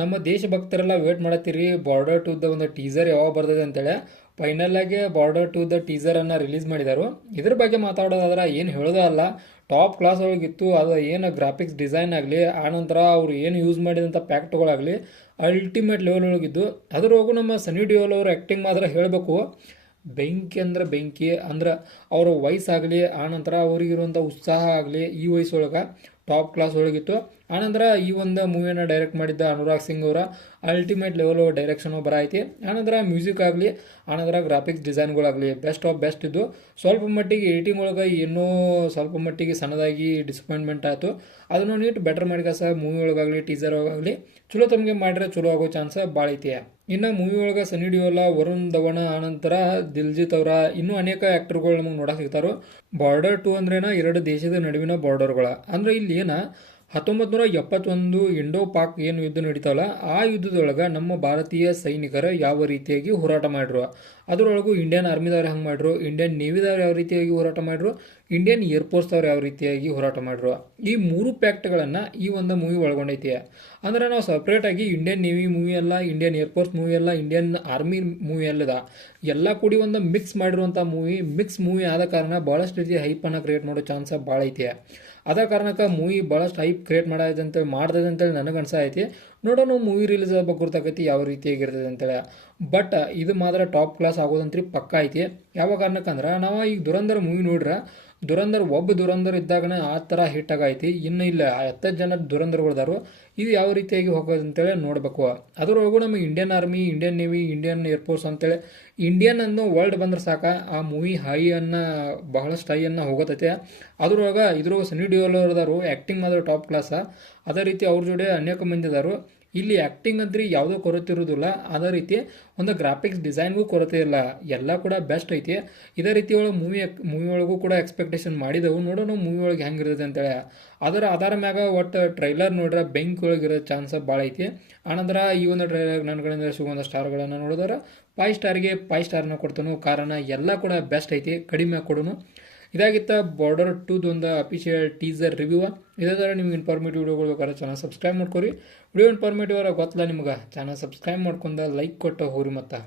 ನಮ್ಮ ದೇಶಭಕ್ತರೆಲ್ಲ wait ಮಾಡತ್ತೀರಿ border to the ಒಂದು teaser ಯಾವಾಗ ಬರ್ತದೆ ಅಂತೇಳಿ. ಫೈನಲ್ ಆಗಿ ಬಾರ್ಡರ್ ಟು ದ ಟೀಸರ್ ಅನ್ನ ರಿಲೀಸ್ ಮಾಡಿದಾರು. ಇದ್ರ ಬಗ್ಗೆ ಮಾತಾಡೋದಾದ್ರೆ ಏನು ಹೇಳೋದೇ ಅಲ್ಲ, ಟಾಪ್ ಕ್ಲಾಸ್ ಒಳಗಿತ್ತು. ಅದು ಏನು ಗ್ರಾಫಿಕ್ಸ್ ಡಿಸೈನ್ ಆಗಲಿ, ಆನಂತರ ಅವ್ರು ಏನು ಯೂಸ್ ಮಾಡಿದಂಥ ಪ್ಯಾಕ್ಟ್ಗಳಾಗಲಿ ಅಲ್ಟಿಮೇಟ್ ಲೆವೆಲ್ ಒಳಗಿದ್ದು. ಅದ್ರೊಳಗೂ ನಮ್ಮ ಸನಿ ಡಿಯೋಲ್ ಅವ್ರ ಆ್ಯಕ್ಟಿಂಗ್ ಮಾತ್ರ ಹೇಳಬೇಕು, ಬೆಂಕಿ ಅಂದ್ರೆ ಬೆಂಕಿ. ಅಂದ್ರೆ ಅವ್ರ ವಯಸ್ಸಾಗಲಿ, ಆನಂತರ ಅವ್ರಿಗಿರುವಂಥ ಉತ್ಸಾಹ ಆಗಲಿ ಈ ವಯಸ್ಸೊಳಗೆ ಟಾಪ್ ಕ್ಲಾಸ್ ಒಳಗಿತ್ತು. ಆನಂತರ ಈ ಒಂದು ಮೂವಿಯನ್ನು ಡೈರೆಕ್ಟ್ ಮಾಡಿದ್ದ ಅನುರಾಗ್ ಸಿಂಗ್ ಅವರ ಅಲ್ಟಿಮೇಟ್ ಲೆವೆಲ್ ಡೈರೆಕ್ಷನ್ ಬರೈತಿ. ಆನಂತರ ಮ್ಯೂಸಿಕ್ ಆಗಲಿ, ಆನಂತರ ಗ್ರಾಫಿಕ್ಸ್ ಡಿಸೈನ್ಗಳಾಗಲಿ ಬೆಸ್ಟ್ ಆಫ್ ಬೆಸ್ಟ್ ಇದ್ದು. ಸ್ವಲ್ಪ ಮಟ್ಟಿಗೆ ಎಡಿಟಿಂಗ್ ಒಳಗೆ ಏನೋ ಸ್ವಲ್ಪ ಮಟ್ಟಿಗೆ ಸಣ್ಣದಾಗಿ ಡಿಸಪಾಯಿಂಟ್ಮೆಂಟ್ ಆಯಿತು. ಅದನ್ನು ನೀಟ್ ಬೆಟರ್ ಮಾಡಿಕಸ ಮೂವಿ ಒಳಗಾಗಲಿ ಟೀಸರ್ ಒಳಗಾಗಲಿ ಚಲೋ ತಮಗೆ ಮಾಡಿದ್ರೆ ಚಲೋ ಆಗೋ ಚಾನ್ಸ್ ಭಾಳ ಐತಿ. ಇನ್ನು ಮೂವಿ ಒಳಗೆ ಸನಿ ಡಿಯೋಲ, ವರುಣ್ ಧವನ್, ಆನಂತರ ದಿಲ್ಜಿತ್ ಅವರ ಇನ್ನೂ ಅನೇಕ ಆ್ಯಕ್ಟರ್ಗಳು ನಮಗೆ ನೋಡಕ್ಕೆ ಸಿಗ್ತಾರೋ. ಬಾರ್ಡರ್ 2 ಅಂದ್ರೇನ ಎರಡು ದೇಶದ ನಡುವಿನ ಬಾರ್ಡರ್ಗಳ ಅಂದ್ರೆ ಇಲ್ಲಿ ಏನ 1971 ಇಂಡೋ ಪಾಕ್ ಏನು ಯುದ್ಧ ನಡೀತಾವಲ್ಲ, ಆ ಯುದ್ಧದೊಳಗೆ ನಮ್ಮ ಭಾರತೀಯ ಸೈನಿಕರು ಯಾವ ರೀತಿಯಾಗಿ ಹೋರಾಟ ಮಾಡಿದ್ರು, ಅದರೊಳಗೂ ಇಂಡಿಯನ್ ಆರ್ಮಿದವ್ರು ಹೆಂಗೆ ಮಾಡಿದ್ರು, ಇಂಡಿಯನ್ ನೇವಿದವ್ರು ಯಾವ ರೀತಿಯಾಗಿ ಹೋರಾಟ ಮಾಡಿದ್ರು, ಇಂಡಿಯನ್ ಏರ್ಫೋರ್ಸ್ದವ್ರು ಯಾವ ರೀತಿಯಾಗಿ ಹೋರಾಟ ಮಾಡಿದ್ರು, ಈ ಮೂರು ಫ್ಯಾಕ್ಟ್ಗಳನ್ನು ಈ ಒಂದು ಮೂವಿ ಒಳಗೊಂಡೈತಿ. ಅಂದ್ರೆ ನಾವು ಸಪ್ರೇಟಾಗಿ ಇಂಡಿಯನ್ ನೇವಿ ಮೂವಿ ಅಲ್ಲ, ಇಂಡಿಯನ್ ಏರ್ಫೋರ್ಸ್ ಮೂವಿ ಅಲ್ಲ, ಇಂಡಿಯನ್ ಆರ್ಮಿ ಮೂವಿ ಅಲ್ಲದ, ಎಲ್ಲ ಕೂಡಿ ಒಂದು ಮಿಕ್ಸ್ ಮಾಡಿರುವಂಥ ಮೂವಿ. ಮಿಕ್ಸ್ ಮೂವಿ ಆದ ಕಾರಣ ಭಾಳಷ್ಟು ರೀತಿ ಹೈಪನ್ನು ಕ್ರಿಯೇಟ್ ಮಾಡೋ ಚಾನ್ಸ್ ಭಾಳ ಐತಿ. ಅದ ಕಾರಣಕ್ಕೆ ಮೂವಿ ಭಾಳಷ್ಟು ಹೈಪ್ ಕ್ರಿಯೇಟ್ ಮಾಡೈತೆ ಅಂತೇಳಿ ಮಾಡ್ತದೆ ಅಂತೇಳಿ ನನಗೆ ಅನ್ಸೈತಿ. ನೋಡೋಣ ಮೂವಿ ರಿಲೀಸ್ ಆಗ ಗೊತ್ತಾಗೈತಿ ಯಾವ ರೀತಿಯಾಗಿರ್ತದೆ ಅಂತೇಳಿ. ಬಟ್ ಇದು ಮಾತ್ರ ಟಾಪ್ ಕ್ಲಾಸ್ ಆಗೋದಂತ್ರಿ ಪಕ್ಕ ಐತಿ. ಯಾವ ಕಾರಣಕ್ಕಂದ್ರೆ ನಾವು ಈಗ ದುರಂಧರ್ ಮೂವಿ ನೋಡ್ರೆ, ದುರಂಧರ್ ಒಬ್ಬ ದುರಂಧರ್ ಇದ್ದಾಗನೇ ಆ ಥರ ಹಿಟ್ ಆಗೈತಿ. ಇನ್ನು ಇಲ್ಲ 10 ಜನ ದುರಂಧರ್ಗಳಿದಾರು. ಇದು ಯಾವ ರೀತಿಯಾಗಿ ಹೋಗೋದು ಅಂತೇಳಿ ನೋಡಬೇಕು. ಅದರೊಳಗೂ ನಮ್ಮ Indian army, Indian navy, Indian air force ಅಂತೇಳಿ ಇಂಡಿಯನ್ ಅನ್ನೋ ವರ್ಲ್ಡ್ ಬಂದ್ರೆ ಸಾಕ, ಆ ಮೂವಿ ಹೈಯನ್ನು ಬಹಳಷ್ಟು ಹೈಯನ್ನು ಹೋಗತೈತೆ. ಅದ್ರೊಳಗೆ ಇದ್ರೊಳಗೆ ಸನಿ ಡಿಯೋಲ್ ಅವ್ರದಾರು, ಆ್ಯಕ್ಟಿಂಗ್ ಮಾತ್ರ ಟಾಪ್ ಕ್ಲಾಸ. ಅದೇ ರೀತಿ ಅವ್ರ ಜೋಡಿ ಅನೇಕ ಮಂದಿ ಇದಾರು. ಇಲ್ಲಿ ಆ್ಯಕ್ಟಿಂಗ್ ಅಂದ್ರೆ ಯಾವುದೋ ಕೊರತೆ ಇರೋದಿಲ್ಲ, ಅದೇ ರೀತಿ ಒಂದು ಗ್ರಾಫಿಕ್ಸ್ ಡಿಸೈನ್ಗೂ ಕೊರತೆ ಇಲ್ಲ, ಎಲ್ಲ ಕೂಡ ಬೆಸ್ಟ್ ಐತಿ. ಇದೇ ರೀತಿ ಒಳಗೆ ಮೂವಿ ಒಳಗೂ ಕೂಡ ಎಕ್ಸ್ಪೆಕ್ಟೇಷನ್ ಮಾಡಿದೆವು. ನೋಡೋಣ ಮೂವಿ ಒಳಗೆ ಹೆಂಗಿರ್ತದೆ ಅಂತೇಳಿ. ಅದರ ಆಧಾರ ಮ್ಯಾಗ ಒಟ್ಟು ಟ್ರೈಲರ್ ನೋಡ್ರೆ ಬೆಂಕಿ ಒಳಗಿರೋ ಚಾನ್ಸ್ ಭಾಳ ಐತಿ. ಆನಂತರ ಈ ಒಂದು ಟ್ರೈಲರ್ ನನ್ನ ಕಡೆಯಿಂದ ಸಿಗುವಂಥ ಸ್ಟಾರ್ಗಳನ್ನು ನೋಡಿದ್ರೆ 5 ಸ್ಟಾರ್ಗೆ 5 ಸ್ಟಾರ್ನ ಕೊಡ್ತಾನು. ಕಾರಣ ಎಲ್ಲ ಕೂಡ ಬೆಸ್ಟ್ ಐತಿ, ಕಡಿಮೆ ಕೊಡೋನು. ಇದಾಗಿತ್ತ ಬಾರ್ಡರ್ 2 ಒಂದು ಅಫಿಷಿಯಲ್ ಟೀಸರ್ ರಿವ್ಯೂ. ಇದೇ ಥರ ನಿಮ್ಗೆ ಇನ್ಫಾರ್ಮೇಟಿವ್ ವಿಡಿಯೋಗಳು ಬೇಕಾದ್ರೆ ಚಾನಲ್ ಸಬ್ಸ್ಕ್ರೈಬ್ ಮಾಡ್ಕೊರಿ. ವಿಡಿಯೋ ಇನ್ಫಾರ್ಮೇಟಿವ್ ಗೊತ್ತಲ್ಲ ನಿಮ್ಗೆ, ಚಾನಲ್ ಸಬ್ಸ್ಕ್ರೈಬ್ ಮಾಡ್ಕೊಂಡು ಲೈಕ್ ಕೊಟ್ಟು ಹೋರಿ. ಮತ್ತು